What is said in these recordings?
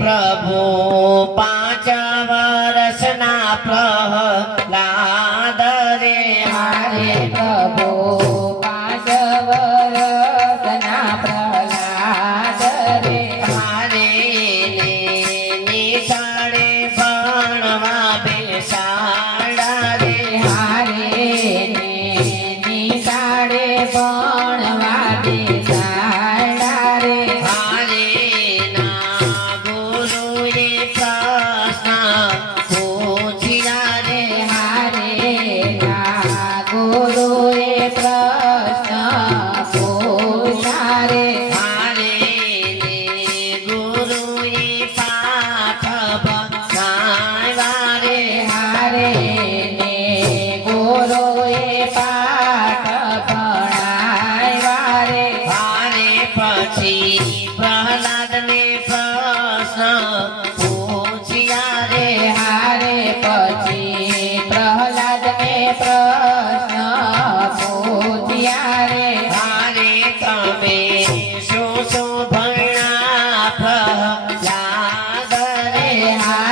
प्रभु high.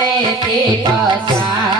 પડે તે પાસા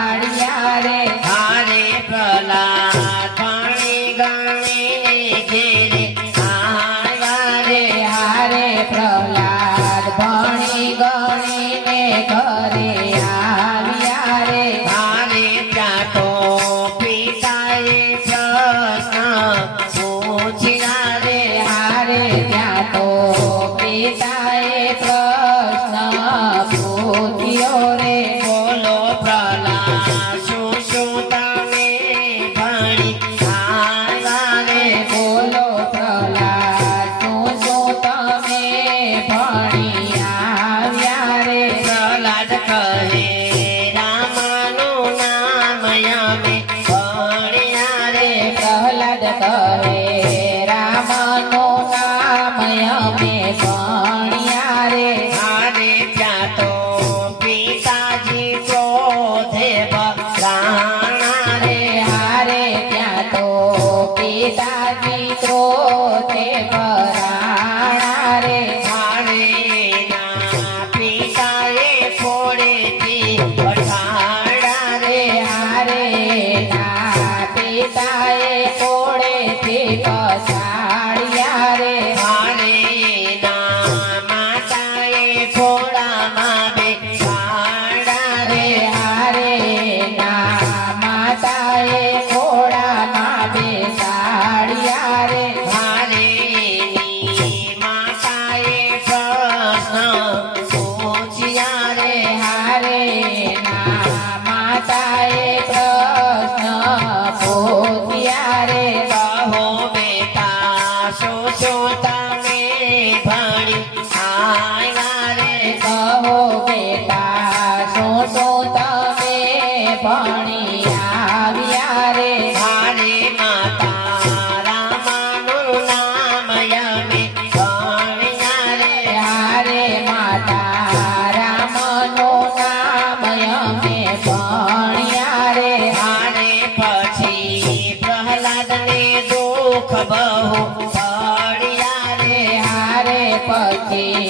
ખબહુ પાડિયા રે હારે પછી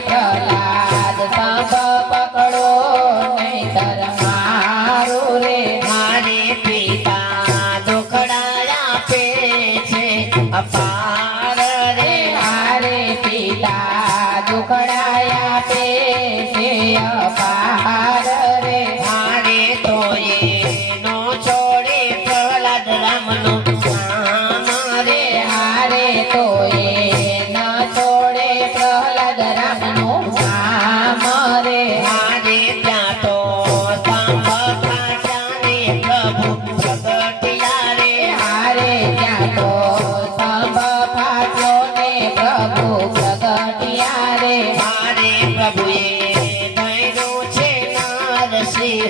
પ્રહલાદ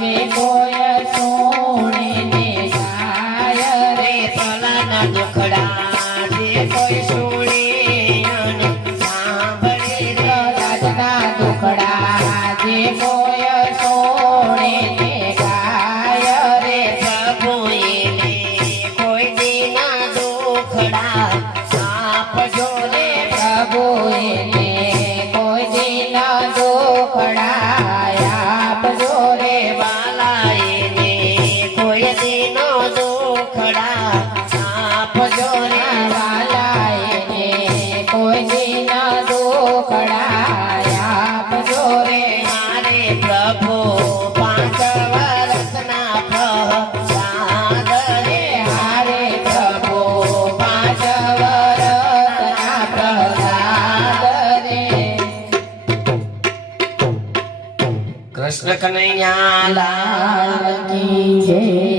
Yeah, કનૈયા લાલ કી જય.